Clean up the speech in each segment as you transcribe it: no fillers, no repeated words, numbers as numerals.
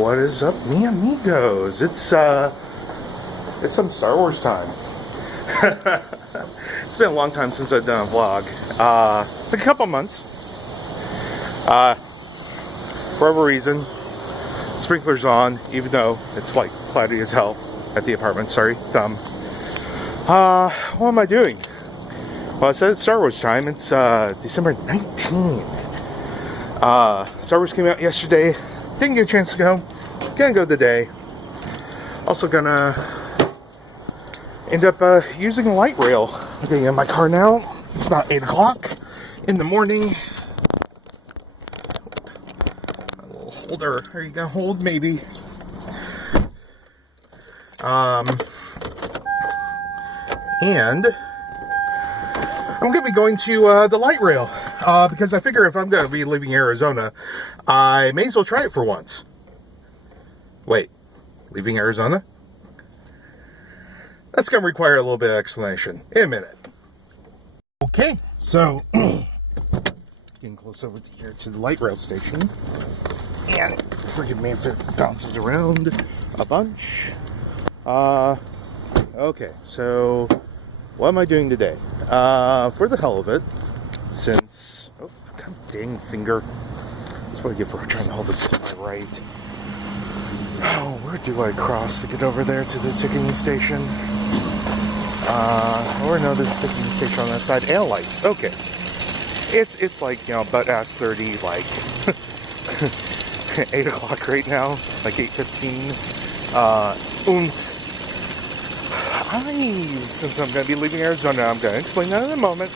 What is up, mi amigos? It's some Star Wars time. It's been a long time since I've done a vlog. It's like a couple months. For whatever reason, sprinklers on, even though it's like cloudy as hell at the apartment. Sorry, thumb. What am I doing? Well, I said it's Star Wars time. It's December 19th. Star Wars came out yesterday. Didn't get a chance to go. Gonna go today. Also gonna end up using a light rail. I'm getting in my car now. It's about 8 o'clock in the morning. A little holder. Are you gonna hold? Maybe. And I'm gonna be going to the light rail because I figure if I'm gonna be leaving Arizona, I may as well try it for once. Wait, leaving Arizona? That's gonna require a little bit of explanation in a minute. Okay, so getting close over here to the light rail station, and forgive me if it bounces around a bunch. Okay, so what am I doing today? For the hell of it, since... Oh, god dang finger. That's what I get for trying to hold this to my right. Oh, where do I cross to get over there to the ticketing station? Or no, there's a ticketing station on that side. And a light. Okay. It's like, you know, butt-ass 30, like... 8 o'clock right now. Like 8:15. Since I'm going to be leaving Arizona, I'm going to explain that in a moment.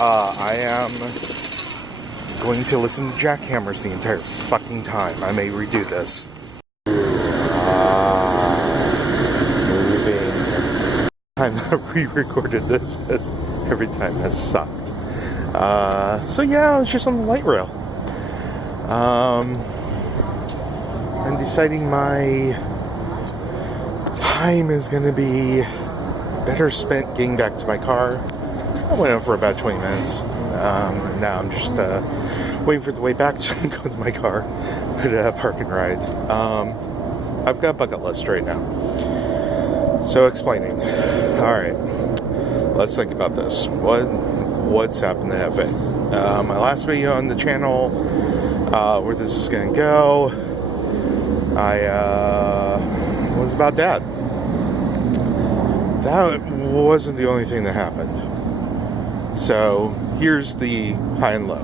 I am going to listen to Jackhammers the entire fucking time. I may redo this. Moving. I'm not re-recorded this because every time has sucked. So yeah, I was just on the light rail. I'm deciding my time is going to be better spent getting back to my car. I went out for about 20 minutes. And now I'm just waiting for the way back to go to my car, put it at park and ride. I've got a bucket list right now. So explaining. Alright. Let's think about this. What's happened to Jefe? My last video on the channel, where this is going to go, was about Dad. That wasn't the only thing that happened. So, here's the high and low.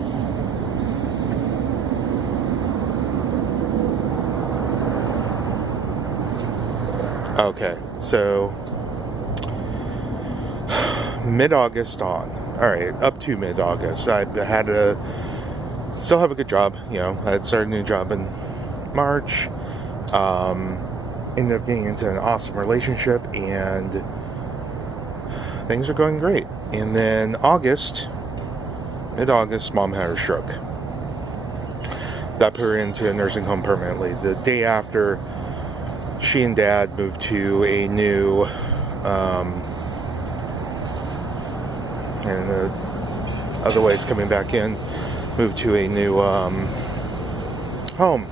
Okay, so mid-August on. Alright, up to mid-August. I had still have a good job, you know. I had started a new job in March. Ended up getting into an awesome relationship, and things are going great. And then mid-August, Mom had her stroke. That put her into a nursing home permanently. The day after, she and Dad moved to a new, and the other ways coming back in, moved to a new home.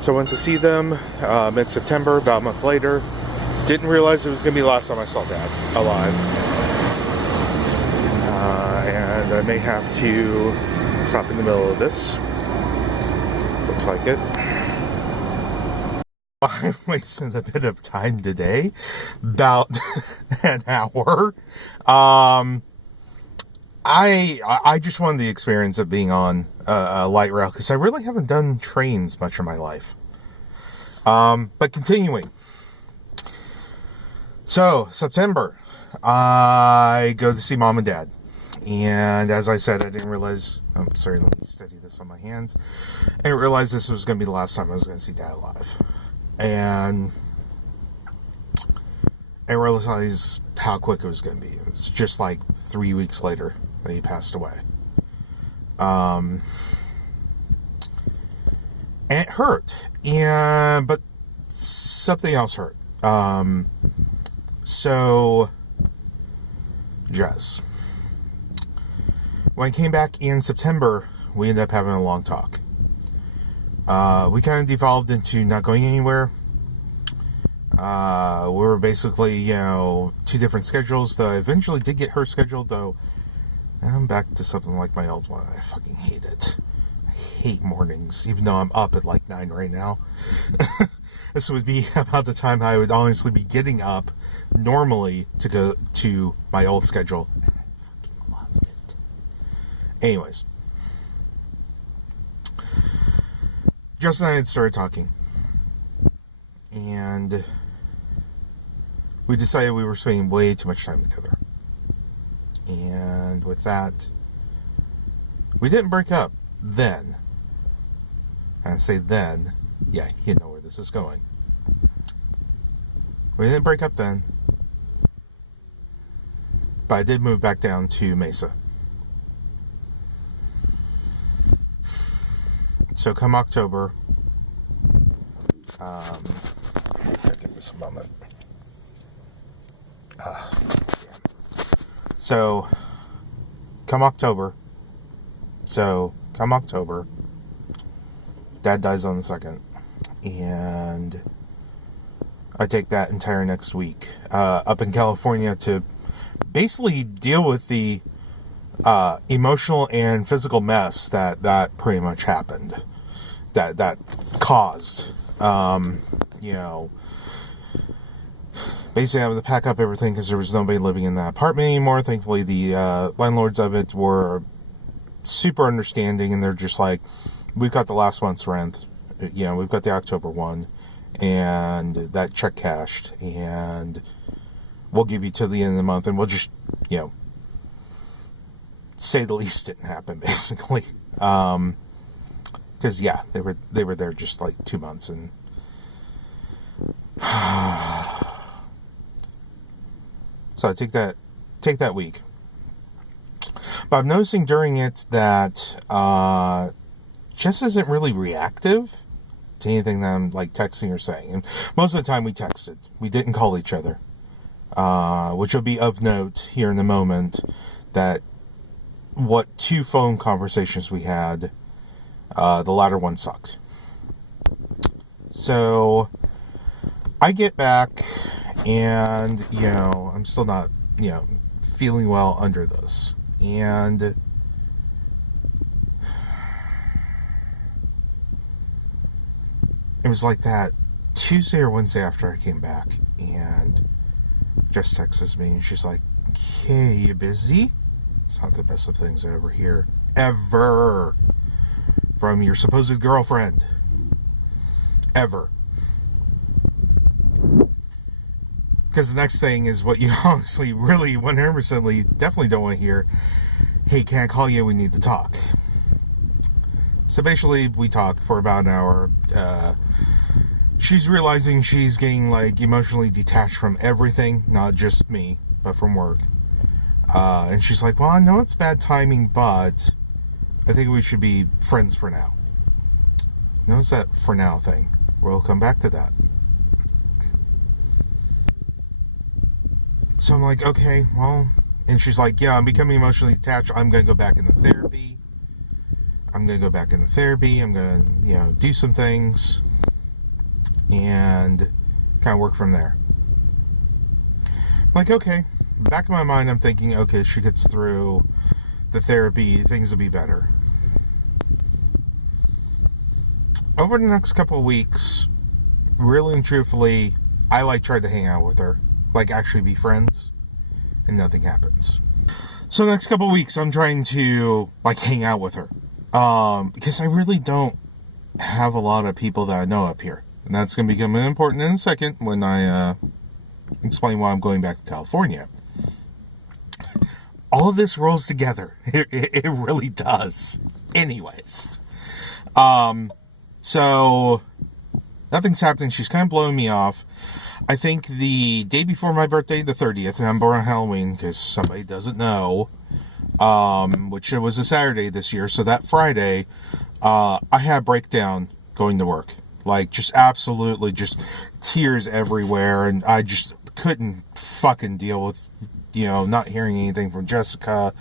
So I went to see them mid-September, about a month later. Didn't realize it was going to be the last time I saw Dad alive. And I may have to stop in the middle of this. Looks like it. I'm wasting a bit of time today. About an hour. I just wanted the experience of being on a light rail, because I really haven't done trains much of my life. But continuing. So, September, I go to see Mom and Dad. And as I said, I didn't realize... I'm sorry, let me steady this on my hands. I didn't realize this was going to be the last time I was going to see Dad alive. And I realized how quick it was going to be. It was just like 3 weeks later that he passed away. And it hurt. But something else hurt. So, Jess. When I came back in September, we ended up having a long talk. we kind of devolved into not going anywhere. We were basically, two different schedules, though I eventually did get her scheduled, though I'm back to something like my old one. I fucking hate it. I hate mornings, even though I'm up at like 9 right now. This would be about the time I would honestly be getting up normally to go to my old schedule. I fucking loved it. Anyways. Justin and I had started talking. And we decided we were spending way too much time together. And with that, we didn't break up then. And I say then, yeah, you know where this is going. We didn't break up then. But I did move back down to Mesa. So come October, give this a moment. So come October, Dad dies on the 2nd, and I take that entire next week up in California to basically deal with the emotional and physical mess that pretty much happened, that caused, basically having to pack up everything because there was nobody living in that apartment anymore. Thankfully, the landlords of it were super understanding, and they're just like, we've got the last month's rent, we've got the October one, and that check cashed, and we'll give you to the end of the month, and we'll just, say the least didn't happen, basically. Because, yeah, they were there just like 2 months, and so I take that week. But I'm noticing during it that Jess isn't really reactive to anything that I'm like texting or saying. And most of the time we texted. We didn't call each other. Which will be of note here in a moment, that what 2 phone conversations we had, the latter one sucked. So I get back, and I'm still not feeling well under this, and it was like that Tuesday or Wednesday after I came back, and Jess texts me, and she's like, "Hey, you busy?" It's not the best of things I ever hear. Ever. From your supposed girlfriend. Ever. Because the next thing is what you honestly, really, 100% definitely don't want to hear. "Hey, can I call you? We need to talk." So basically, we talk for about an hour. She's realizing she's getting like emotionally detached from everything, not just me, but from work. And she's like, "Well, I know it's bad timing, but I think we should be friends for now." Notice that "for now" thing. We'll come back to that. So I'm like, okay, well, and she's like, "Yeah, I'm becoming emotionally detached. I'm going to go back into therapy. I'm going to, do some things and kind of work from there." I'm like, okay. Back in my mind, I'm thinking, okay, she gets through the therapy, things will be better. Over the next couple of weeks, really and truthfully, I tried to hang out with her, actually be friends, and nothing happens. So the next couple of weeks, I'm trying to hang out with her, because I really don't have a lot of people that I know up here, and that's going to become important in a second when I explain why I'm going back to California. All of this rolls together. It really does. Anyways. So nothing's happening. She's kind of blowing me off. I think the day before my birthday, the 30th, and I'm born on Halloween because somebody doesn't know, which it was a Saturday this year. So that Friday, I had a breakdown going to work. Just absolutely just tears everywhere. And I just couldn't fucking deal with not hearing anything from Jessica,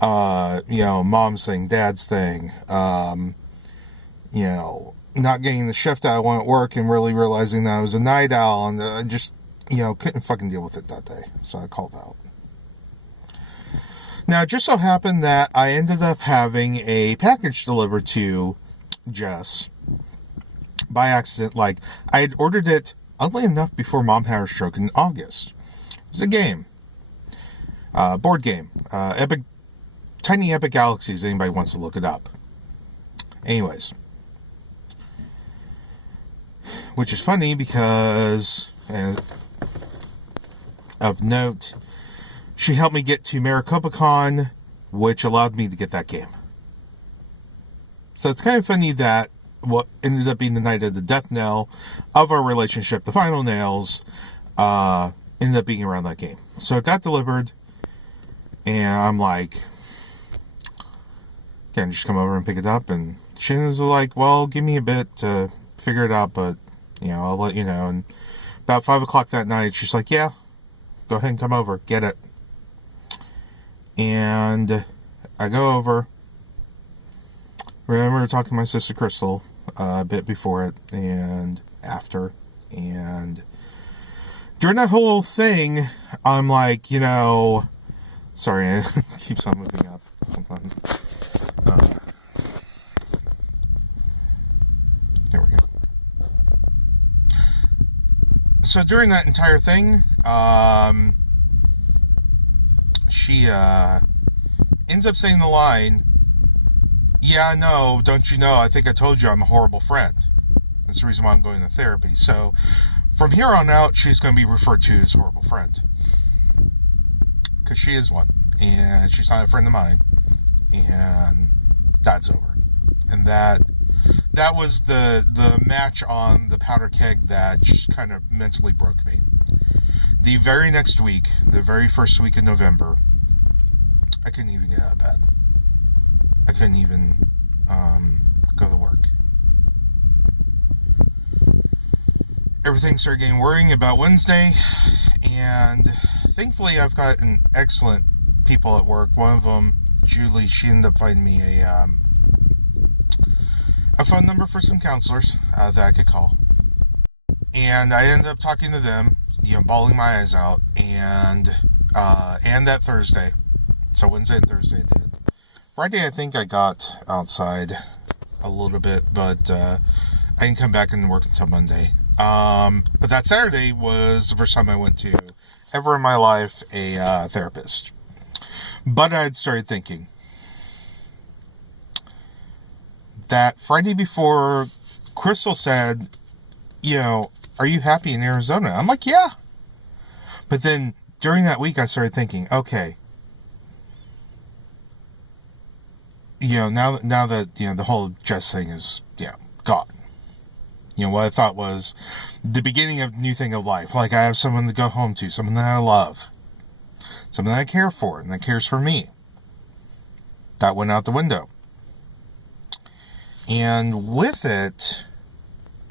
mom's thing, dad's thing, not getting the shift that I want at work and really realizing that I was a night owl, and I just, couldn't fucking deal with it that day. So I called out. Now, it just so happened that I ended up having a package delivered to Jess by accident. Like, I had ordered it, oddly enough, before Mom had her stroke in August. It's a game. Board game. Tiny Epic Galaxies, anybody wants to look it up. Anyways. Which is funny because, of note, she helped me get to Maricopa Con, which allowed me to get that game. So it's kind of funny that what ended up being the night of the death knell of our relationship, the final nails, ended up being around that game. So it got delivered, and I'm like, can I just come over and pick it up? And she was like, well, give me a bit to figure it out, but, I'll let you know. And about 5 o'clock that night, she's like, yeah, go ahead and come over, get it. And I go over. Remember talking to my sister Crystal a bit before it and after. And during that whole thing, I'm like, sorry, it keeps on moving up. Hold on. There we go. So during that entire thing, she ends up saying the line, yeah, no, don't you know, I think I told you I'm a horrible friend. That's the reason why I'm going to therapy. So from here on out, she's going to be referred to as horrible friend. Because she is one. And she's not a friend of mine. And that's over. And that was the match on the powder keg that just kind of mentally broke me. The very next week, the very first week in November, I couldn't even get out of bed. I couldn't even go to work. Everything started getting worrying about Wednesday, and thankfully I've got an excellent people at work. One of them, Julie, she ended up finding me a phone number for some counselors that I could call. And I ended up talking to them, bawling my eyes out, and that Thursday. So Wednesday and Thursday I did. Friday I think I got outside a little bit, but I didn't come back and work until Monday. But that Saturday was the first time I went to, ever in my life, a therapist. But I had started thinking that Friday before, Crystal said, are you happy in Arizona? I'm like, yeah. But then during that week, I started thinking, okay, now that, the whole Jess thing is, gone. What I thought was the beginning of a new thing of life. Like, I have someone to go home to, someone that I love, someone that I care for, and that cares for me. That went out the window. And with it,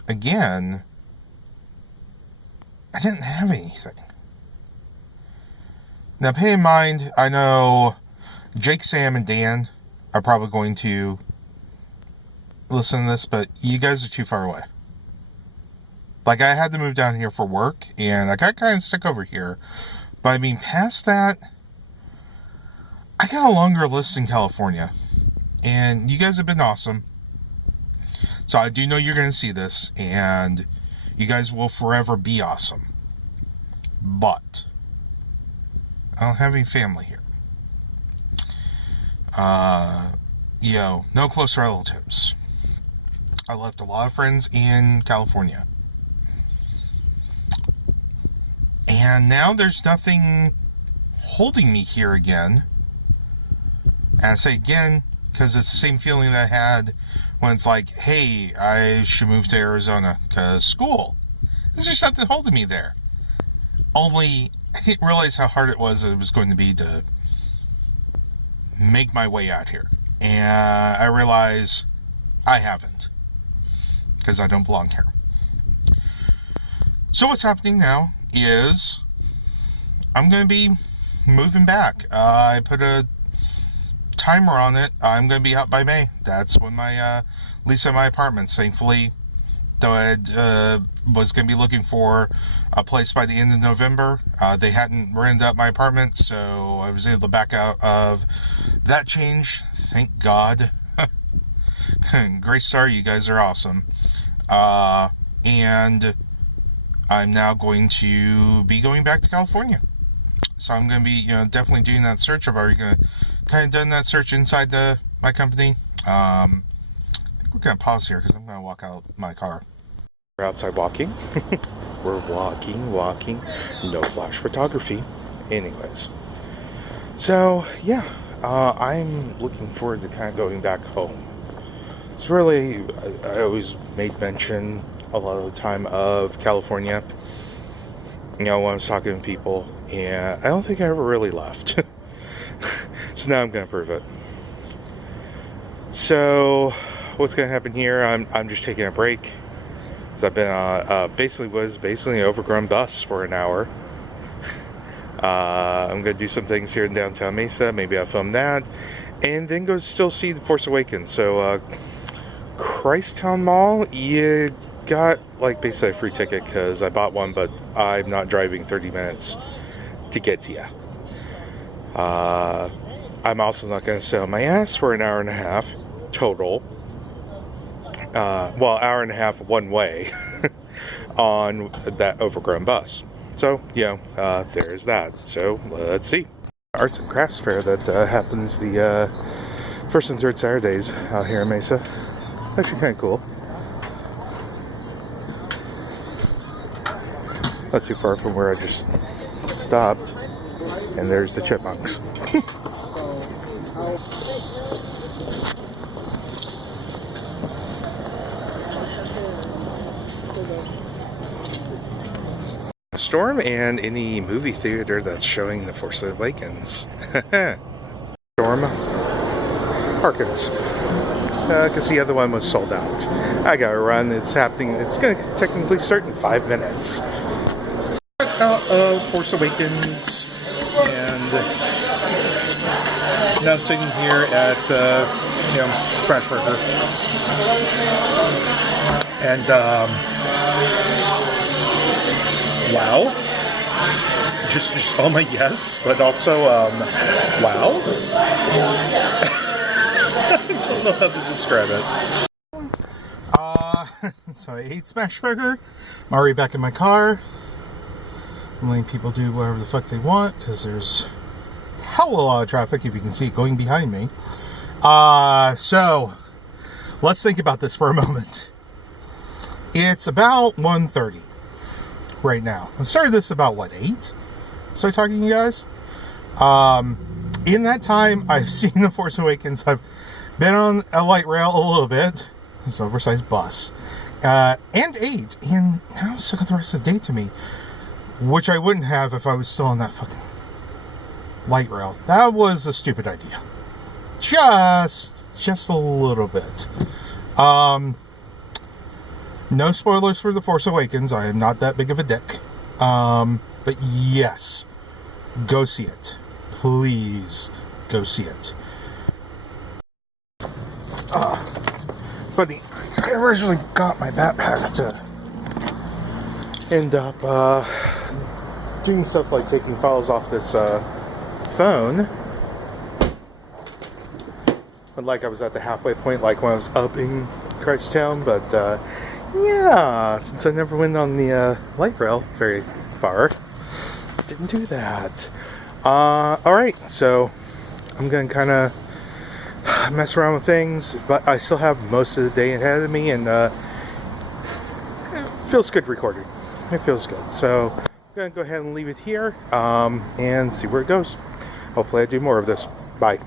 again, I didn't have anything. Now, pay in mind, I know Jake, Sam, and Dan are probably going to listen to this, but you guys are too far away. Like, I had to move down here for work, and I got kind of stuck over here. But, I mean, past that, I got a longer list in California. And you guys have been awesome. So I do know you're going to see this, and you guys will forever be awesome. But I don't have any family here. No close relatives. I left a lot of friends in California. And now there's nothing holding me here again. And I say again, because it's the same feeling that I had when it's like, hey, I should move to Arizona because school. There's just nothing holding me there. Only, I didn't realize how hard it was going to be to make my way out here. And I realize I haven't. Because I don't belong here. So what's happening now is I'm going to be moving back. I put a timer on it, I'm going to be out by May. That's when my lease at my apartments. Thankfully, though I was going to be looking for a place by the end of November, they hadn't rented out my apartment, so I was able to back out of that change. Thank God. Great start. You guys are awesome. And I'm now going to be going back to California. So I'm going to be, definitely doing that search. I've already kind of done that search inside my company. I think we're going to pause here because I'm going to walk out my car. We're outside walking. We're walking. No flash photography. Anyways. So, yeah. I'm looking forward to kind of going back home. It's really, I always made mention a lot of the time of California. When I was talking to people, and I don't think I ever really left. So now I'm going to prove it. So, what's going to happen here? I'm just taking a break. So I've been basically an overgrown bus for an hour. I'm going to do some things here in downtown Mesa. Maybe I'll film that. And then go still see the Force Awakens. So, Christtown Mall, you got basically a free ticket because I bought one, but I'm not driving 30 minutes to get to you. I'm also not going to sit on my ass for an hour and a half total. Hour and a half one way on that overgrown bus. So, there's that. So, let's see. Arts and Crafts Fair that happens the first and third Saturdays out here in Mesa. Actually kind of cool. Not too far from where I just stopped. And there's the chipmunks. Storm and any movie theater that's showing The Force Awakens. Storm Harkins. Because the other one was sold out. I gotta run. It's happening. It's gonna technically start in 5 minutes. Out of Force Awakens, and now I'm sitting here at Smash Burger, and wow, just all my yes, but also wow. I don't know how to describe it. So I ate Smash Burger. I'm already back in my car. I'm letting people do whatever the fuck they want because there's hell of a lot of traffic, if you can see it going behind me. So let's think about this for a moment. It's about 1:30 right now. I started this about 8? Started talking to you guys. In that time, I've seen The Force Awakens. I've been on a light rail a little bit. It's an oversized bus. And ate. And now it's took the rest of the day to me. Which I wouldn't have if I was still on that fucking light rail. That was a stupid idea. Just a little bit. No spoilers for The Force Awakens. I am not that big of a dick. But yes, go see it. Please go see it. Funny, I originally got my backpack to end up doing stuff like taking files off this phone. But I was at the halfway point, when I was up in Christtown. But yeah, since I never went on the light rail very far, didn't do that. Alright, so I'm gonna kind of mess around with things, but I still have most of the day ahead of me, and it feels good recording. It feels good. So I'm gonna go ahead and leave it here and see where it goes. Hopefully I do more of this. Bye.